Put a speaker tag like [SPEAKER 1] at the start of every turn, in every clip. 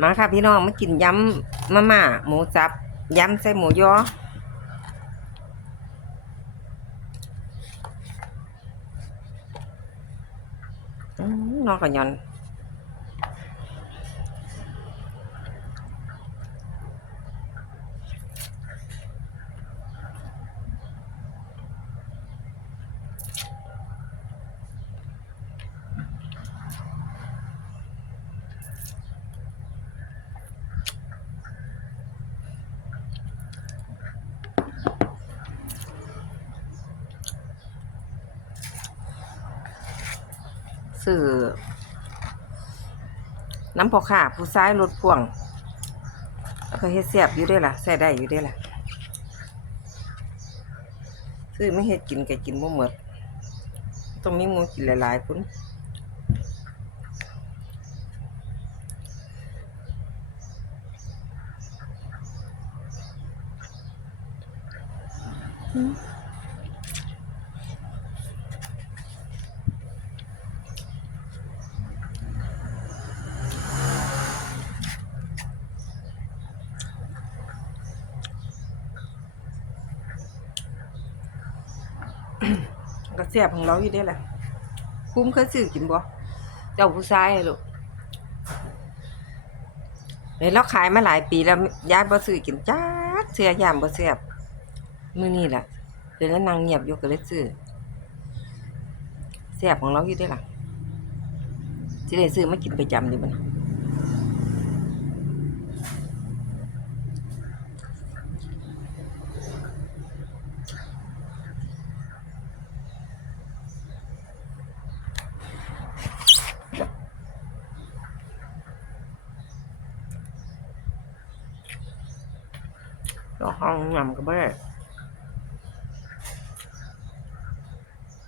[SPEAKER 1] มาค่ะพี่น้องมากินยำมาม่าหมูสับยำใส่หมูยออืมนองก็ยอน สื่อน้ำพอขาผู้ซ้ายรถพ่วงแล้วก็เฮ็ดเสียบอยู่ได้ล่ะใส่ได้อยู่ได้ล่ะซื้อไม่เฮ็ดกินก็กินบ่หมดต้องมีมูกินหลายๆคน ก็เสียบของเราอยู่ได้แหละคุ้มเคยซื้อกินบ่เจ้าผู้ชายลูกเฮ้ยเราขายมาหลายปีแล้วยายบ่ซื้อกินจักเสียยามบ่เสียบมื้อนี้ล่ะเดี๋ยวแล้วนางเงียบอยู่ก็เลยซื้อเสียบของเราอยู่ได้ล่ะสิได้ซื้อมากินประจำอยู่มัน ก็ห้องยำก็ไม่ได้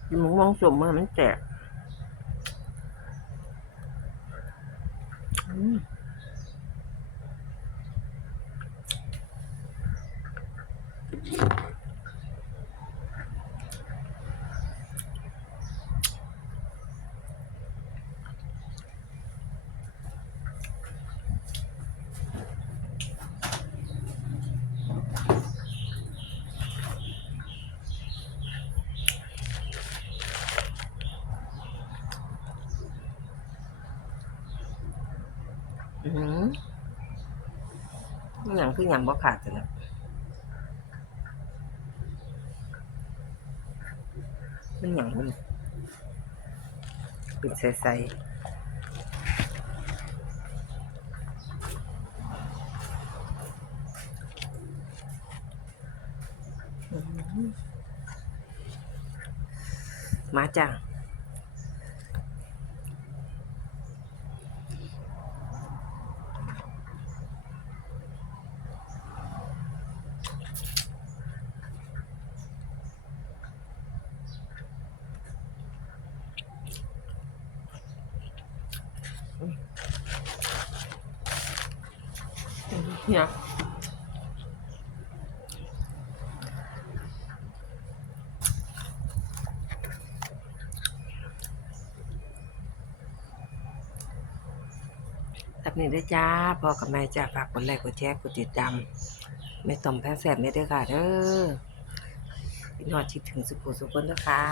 [SPEAKER 1] กินมึงมองสมมันมันแจกอืม อืมอย่างคือยำบ่ขาดกันนะมันหยังมันป็นใสๆอืมมาจ้า เนี่ยแบบนี้ด้จ้าพ่อกับแม่จ้าฝากกดไลค์กดแชร์กดติดตามไม่ต่อมแพ้แสบนี่ได้ค่ะเด้อหนอดคิดถึงสุขุสุขคนเด้อค่ะ